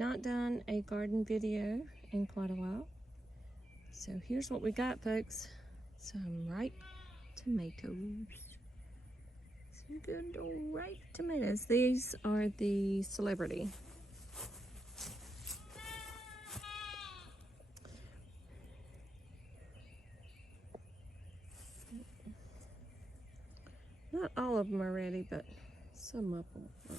not done a garden video in quite a while. So here's what we got, folks. Some ripe tomatoes. Some good old ripe tomatoes. These are the Celebrity. Not all of them are ready, but some of them are.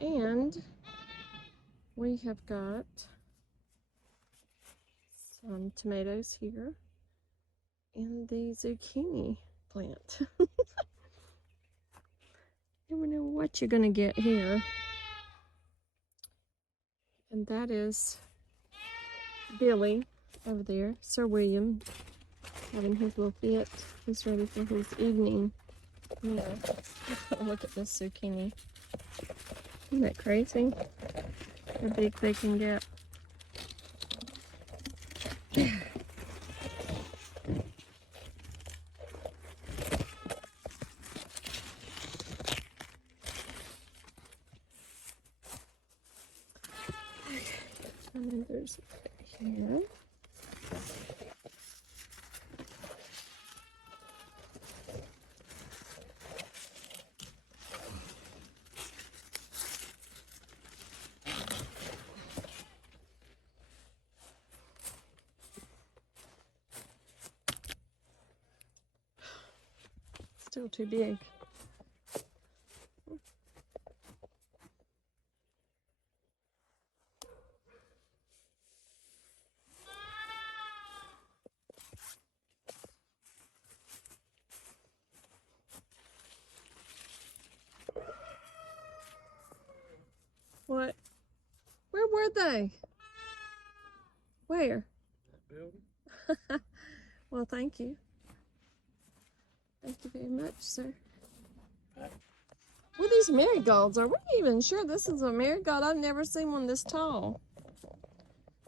And we have got some tomatoes here and the zucchini plant. Never know what you're gonna get here. And that is Billy over there, Sir William, having his little fit. He's ready for his evening meal. Look at this zucchini. Isn't that crazy? How big they can get. And then there's here. Still too big. What? Where were they? Where? Building. Well, thank you. Thank you very much, sir. Well, these marigolds, are we even sure this is a marigold? I've never seen one this tall.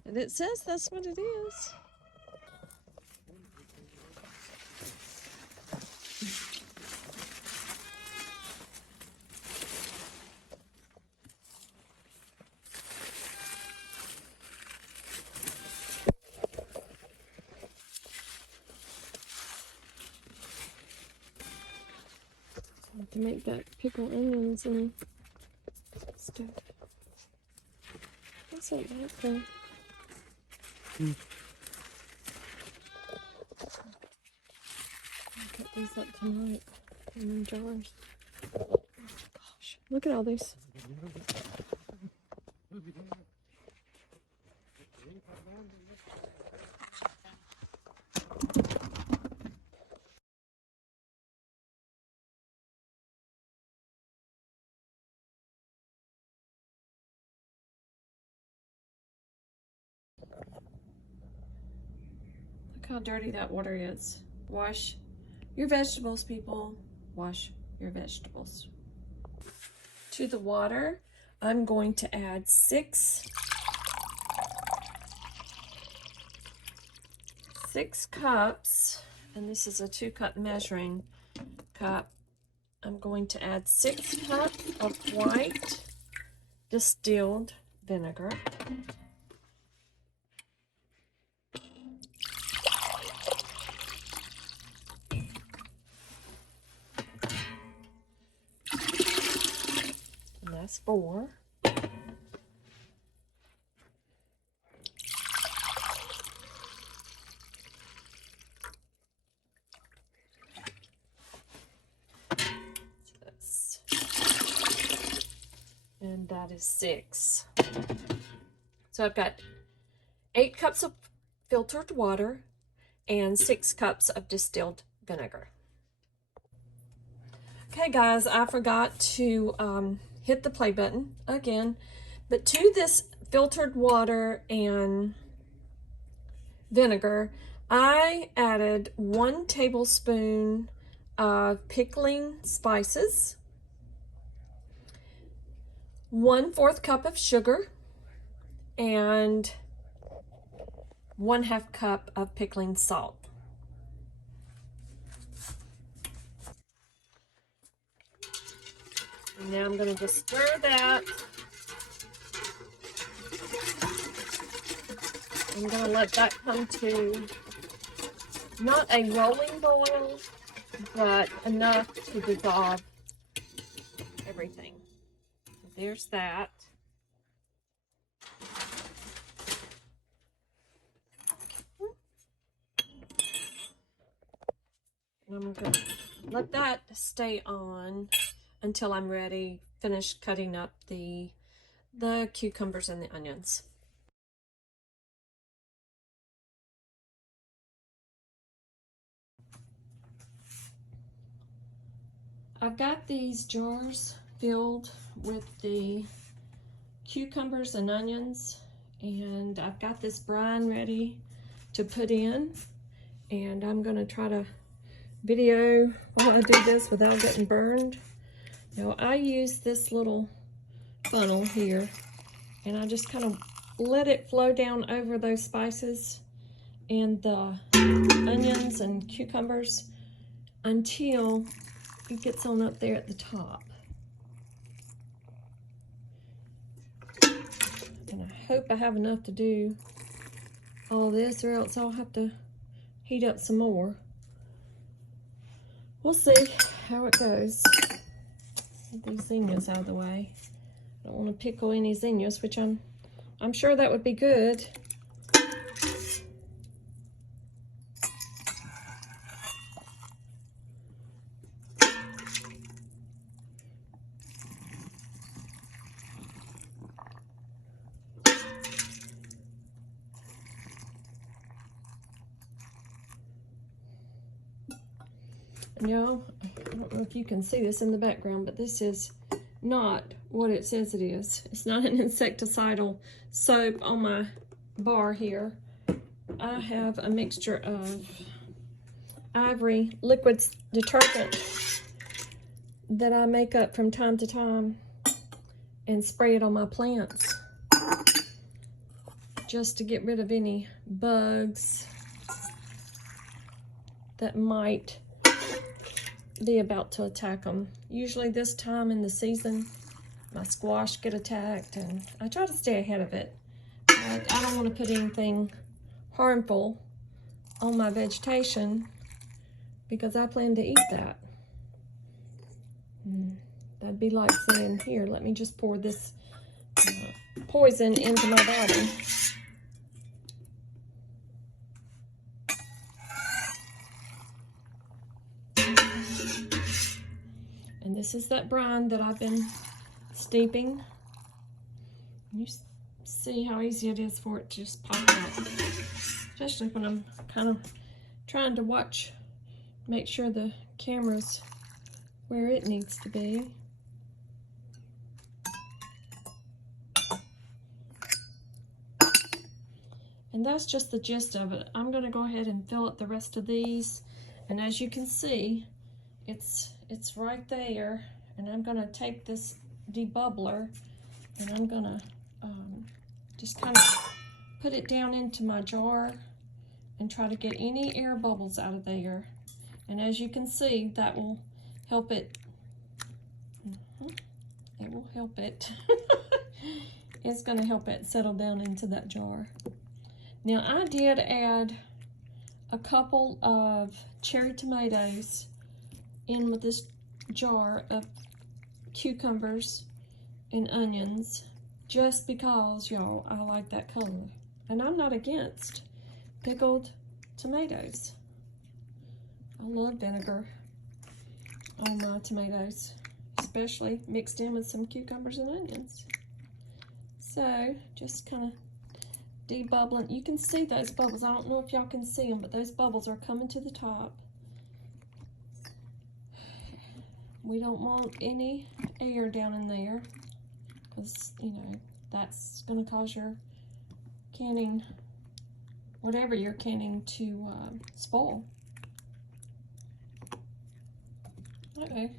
And it says that's what it is. To make that pickled onions and stuff. What's that back there? I'll cut these up tonight in jars. Oh gosh, look at all these. Look how dirty that water is. Wash your vegetables, people. Wash your vegetables. To the water, I'm going to add 6 cups, and this is a 2-cup measuring cup. I'm going to add 6 cups of white distilled vinegar. And that's 4. And that is 6. So I've got 8 cups of filtered water and 6 cups of distilled vinegar. Okay guys, I forgot to hit the play button again, but to this filtered water and vinegar, I added 1 tablespoon of pickling spices, 1/4 cup of sugar, and 1/2 cup of pickling salt. And now I'm going to just stir that. I'm going to let that come to not a rolling boil, but enough to dissolve everything. There's that. And I'm going to let that stay on until I'm ready, finish cutting up the cucumbers and the onions. I've got these jars filled with the cucumbers and onions, and I've got this brine ready to put in, and I'm going to try to video while I do this without getting burned. Now I use this little funnel here, and I just kind of let it flow down over those spices and the onions and cucumbers until it gets on up there at the top. And I hope I have enough to do all this, or else I'll have to heat up some more. We'll see how it goes. Get these zinnias out of the way. I don't want to pickle any zinnias, which I'm sure that would be good. Y'all, I don't know if you can see this in the background, but this is not what it says it is. It's not an insecticidal soap on my bar here. I have a mixture of Ivory liquid detergent that I make up from time to time and spray it on my plants just to get rid of any bugs that might be about to attack them. Usually this time in the season, my squash get attacked, and I try to stay ahead of it. But I don't want to put anything harmful on my vegetation because I plan to eat that. That'd be like saying, here, let me just pour this poison into my body. And this is that brine that I've been steeping. You see how easy it is for it to just pop out. Especially when I'm kind of trying to watch, make sure the camera's where it needs to be. And that's just the gist of it. I'm gonna go ahead and fill up the rest of these. And as you can see, it's right there. And I'm gonna take this debubbler and I'm gonna just kind of put it down into my jar and try to get any air bubbles out of there. And as you can see, that will help it. It will help it. It's going to help it settle down into that jar. Now I did add a couple of cherry tomatoes in with this jar of cucumbers and onions just because, y'all, I like that color. And I'm not against pickled tomatoes. I love vinegar on my tomatoes, especially mixed in with some cucumbers and onions. So just kind of debubbling. You can see those bubbles. I don't know if y'all can see them, but those bubbles are coming to the top. We don't want any air down in there because, you know, that's going to cause your canning, whatever you're canning, to spoil. Uh-oh,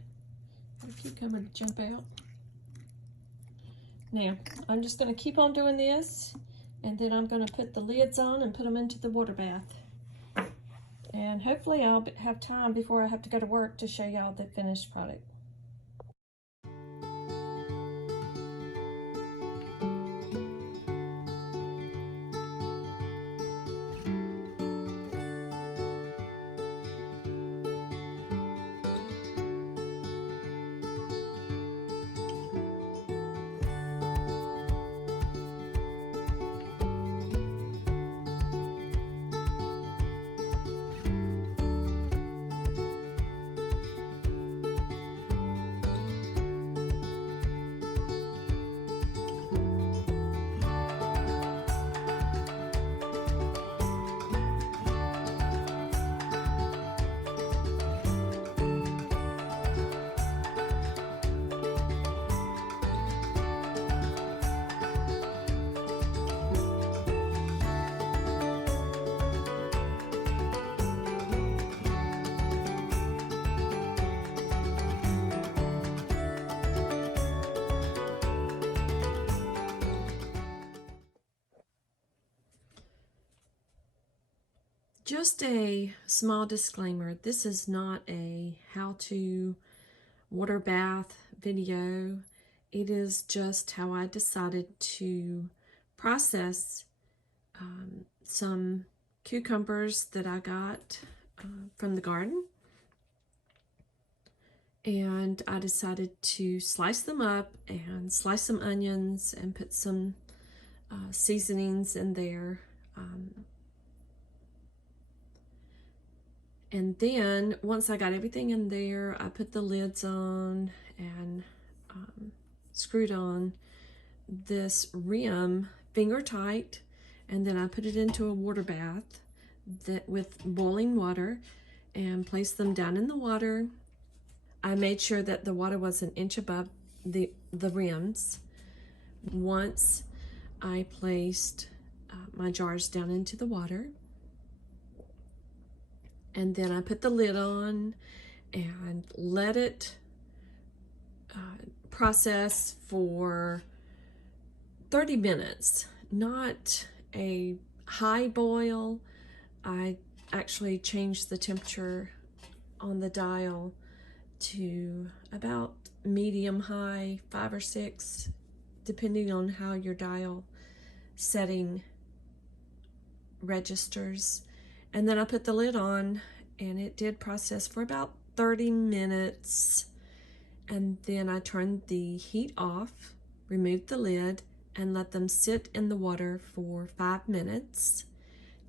a cucumber to jump out. Now, I'm just going to keep on doing this And then I'm going to put the lids on and put them into the water bath. And hopefully I'll have time before I have to go to work to show y'all the finished product. Just a small disclaimer, this is not a how-to water bath video. It is just how I decided to process some cucumbers that I got from the garden. And I decided to slice them up and slice some onions and put some seasonings in there. And then once I got everything in there, I put the lids on and screwed on this rim finger tight, and then I put it into a water bath with boiling water and placed them down in the water. I made sure that the water was an inch above the rims. Once I placed my jars down into the water, and then I put the lid on and let it process for 30 minutes. Not a high boil. I actually changed the temperature on the dial to about medium high, 5 or 6, depending on how your dial setting registers. And then I put the lid on, and it did process for about 30 minutes. And then I turned the heat off, removed the lid, and let them sit in the water for 5 minutes,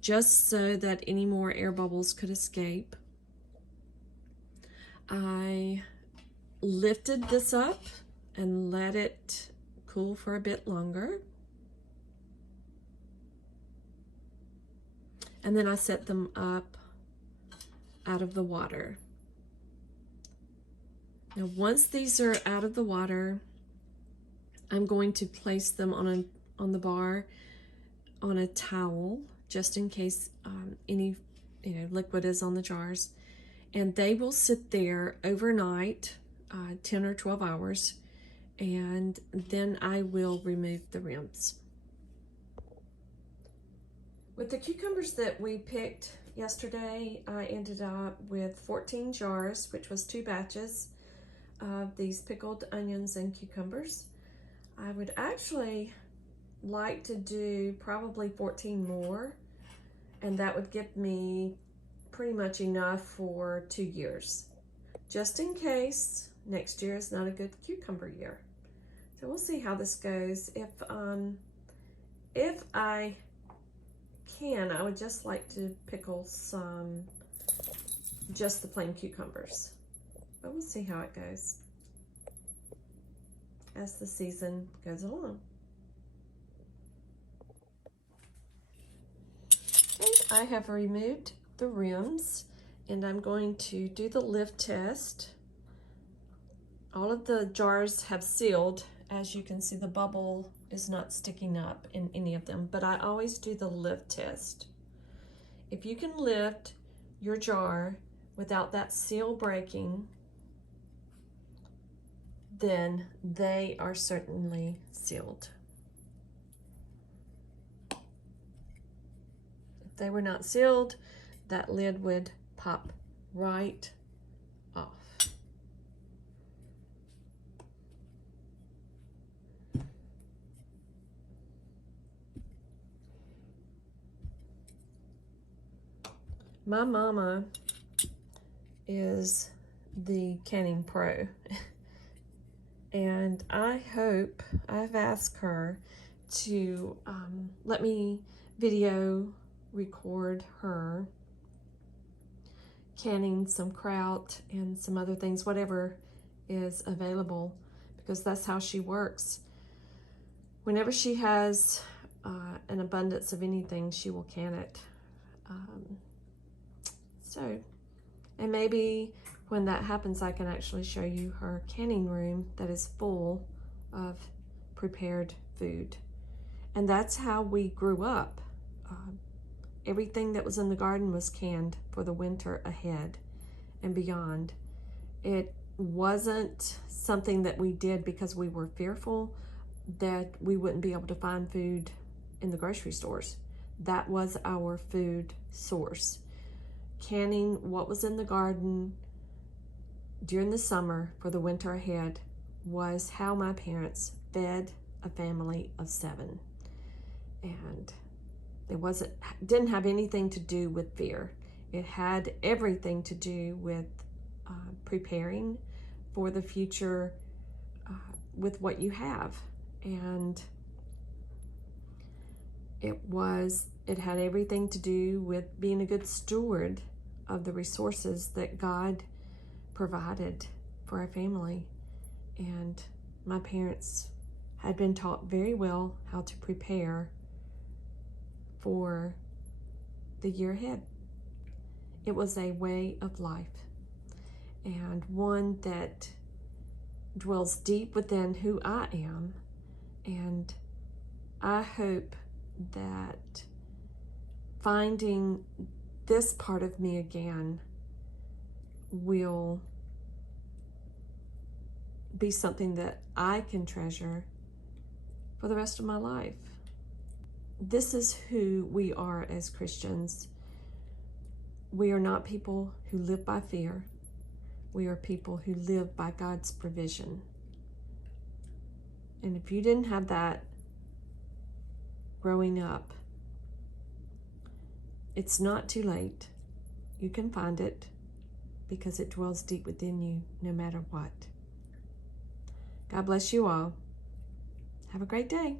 just so that any more air bubbles could escape. I lifted this up and let it cool for a bit longer. And then I set them up out of the water. Now, once these are out of the water, I'm going to place them on the bar on a towel, just in case any liquid is on the jars. And they will sit there overnight, 10 or 12 hours, and then I will remove the rims. With the cucumbers that we picked yesterday, I ended up with 14 jars, which was 2 batches of these pickled onions and cucumbers. I would actually like to do probably 14 more, and that would give me pretty much enough for 2 years, just in case next year is not a good cucumber year. So we'll see how this goes. If I can, I would just like to pickle just the plain cucumbers, but we'll see how it goes as the season goes along. Okay, I have removed the rims, and I'm going to do the lift test. All of the jars have sealed. As you can see, the bubble is not sticking up in any of them, but I always do the lift test. If you can lift your jar without that seal breaking, then they are certainly sealed. they were not sealed, that lid would pop right off. My mama is the canning pro, and I've asked her to let me video record her canning some kraut and some other things, whatever is available, because that's how she works. Whenever she has an abundance of anything, she will can it. And maybe when that happens, I can actually show you her canning room that is full of prepared food. And that's how we grew up. Everything that was in the garden was canned for the winter ahead and beyond. It wasn't something that we did because we were fearful that we wouldn't be able to find food in the grocery stores. That was our food source. Canning what was in the garden during the summer for the winter ahead was how my parents fed a family of 7. And it didn't have anything to do with fear. It had everything to do with preparing for the future with what you have. And it had everything to do with being a good steward of the resources that God provided for our family. And my parents had been taught very well how to prepare for the year ahead. It was a way of life, and one that dwells deep within who I am. And I hope that finding this part of me again will be something that I can treasure for the rest of my life. This is who we are as Christians. We are not people who live by fear. We are people who live by God's provision. And if you didn't have that growing up, it's not too late. You can find it because it dwells deep within you no matter what. God bless you all. Have a great day.